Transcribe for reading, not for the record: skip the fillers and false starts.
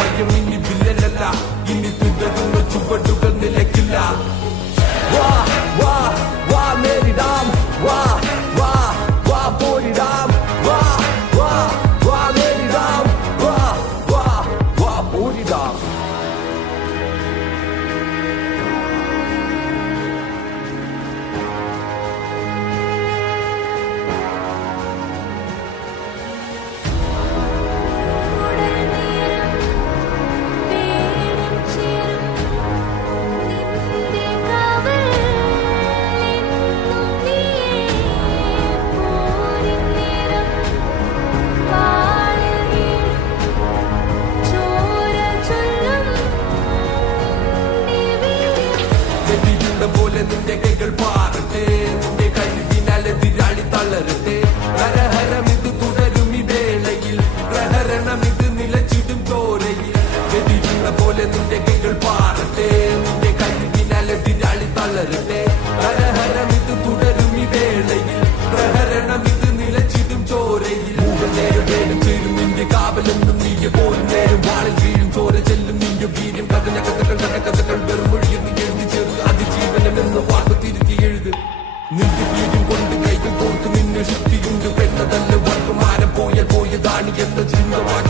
ഭയം ഇനി വില്ലനല്ല, ഇനി തുടരുന്ന ചുവടുകൾ നിലയ്ക്കില്ല. വാ വാ വാ നേരിടാം, വാ വാ വാ പോരിടാം, വാ വാ വാ നേരിടാം, വാ വാ വാ പോരിടാം. പോലെ നിന്റെ കൈകൾ പാറട്ടെ, നിന്റെ കഴിവിനാൽ എതിരാളി തളരട്ടെ. ഹരഹരം ഇത് തുടരും ഈ വേളയിൽ, പ്രഹരണം ഇത് നിലച്ചിടും ചോരയിൽ. എതിരുന്ന പോലെ നിന്റെ കൈകൾ പാറട്ടെ, നിന്റെ കഴിവിനാൽ എതിരാളി തളരട്ടെ. ഹരഹരം ഇത് തുടരും ഈ വേളയിൽ, പ്രഹരണം ഇത് നിലച്ചിടും ചോരയിൽ. നേരം വേണം ചേരും നിന്റെ കാവലെന്നും നീയ പോലും നേരം വാളിൽ വീഴും ചോര ചെല്ലും നിന്റെ വീര്യം. കഥന കഥകൾ കഥകൾ വെറും മൊഴിയും എഴുതി ചേർന്ന് അതിജീവനമെന്ന് വാക്ക് തിരുത്തി എഴുത്. നിന്റെ വീര്യം കൊണ്ട് കൈകൾ കോർത്ത് നിന്നെ ശക്തിയുണ്ട്. പെണ്ണതല്ല വർക്കുമാരം പോയാൽ പോയതാണ് എന്ന ചിന്തമാണ്.